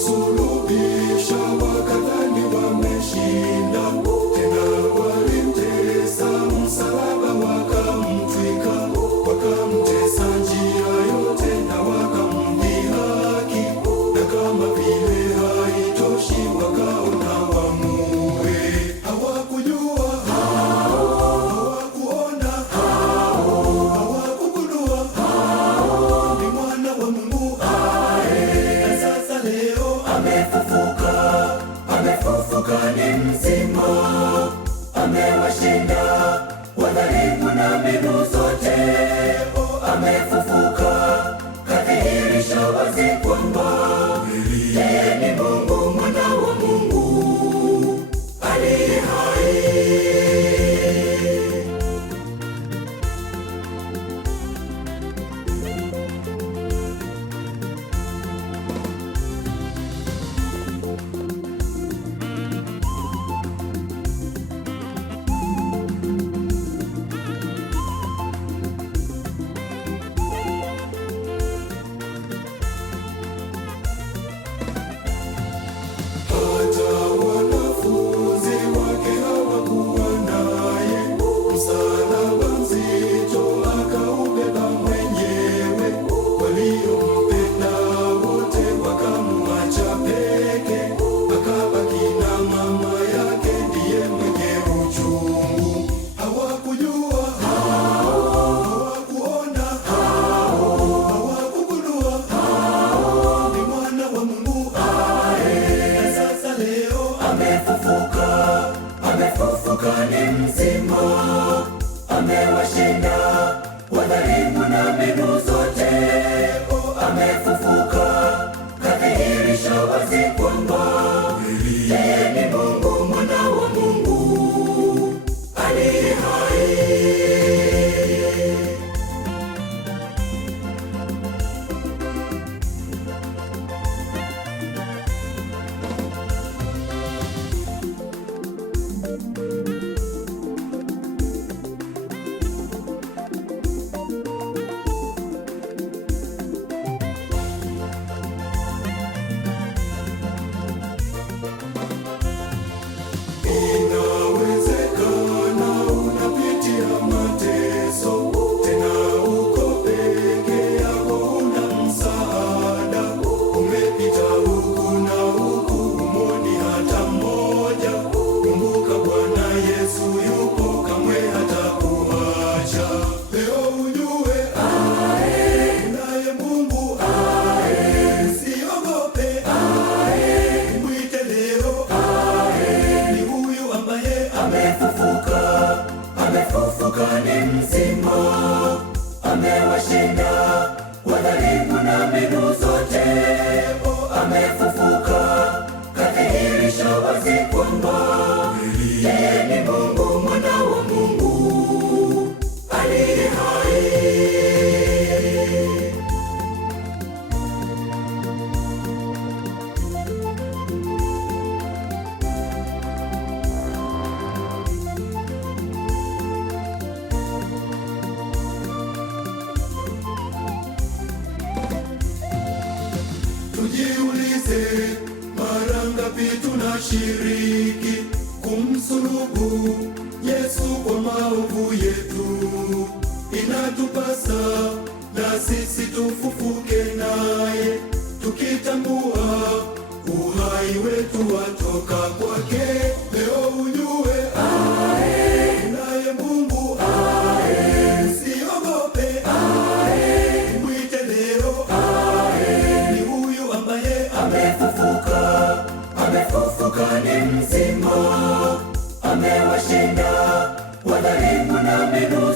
Wakamsulubisha wakadhani wameshinda, tena walimtesa msalaba wakamtwika, wakamtesa njia yote na wakamdhihaki, na kama vile haitoshi wakaona wamuue. Hawakujua, hawakuona, hawakugundua ni mwana wa Mungu. Amefufuka ni mzima, amewashinda wadhalimu na mbinu zote. Amefufuka, kadhihirisha wazi kwamba yeye ni Mungu, mwana wa Mungu aliye hai. Amefufuka ni mzima, amewashinda wadhalimu na mbinu zote. Amefufuka, kadhihirisha wazi kwamba yeye ni Mungu, mwana wa Mungu aliye hai. Inawezekana unapitia mateso, tena uko peke yako, una msaada. Umepita huku na huku, humoni hata mmoja. Kumbuka Bwana Yesu yupo, kamwe hatakuacha. Leo ujue unaye Mungu, usiogope, mwite leo. Ni huyu ambaye amefufuka ni mzima, amewashinda wadhalimu na mbinu zote. Amefufuka, kadhihirisha wazi kwamba yeye ni Mungu, mwana wa Mungu aliye hai. Tujiulize, mara ngapi tunashiriki kumsulubu Yesu kwa maovu yetu? Inatupasa na sisi tufufuke naye, tukitambua uhai wetu watoka kwake. Leo ujue unaye Mungu, usiogope, mwite leo. Ni huyu ambaye amefufuka ni mzima, amewashinda wadhalimu na mbinu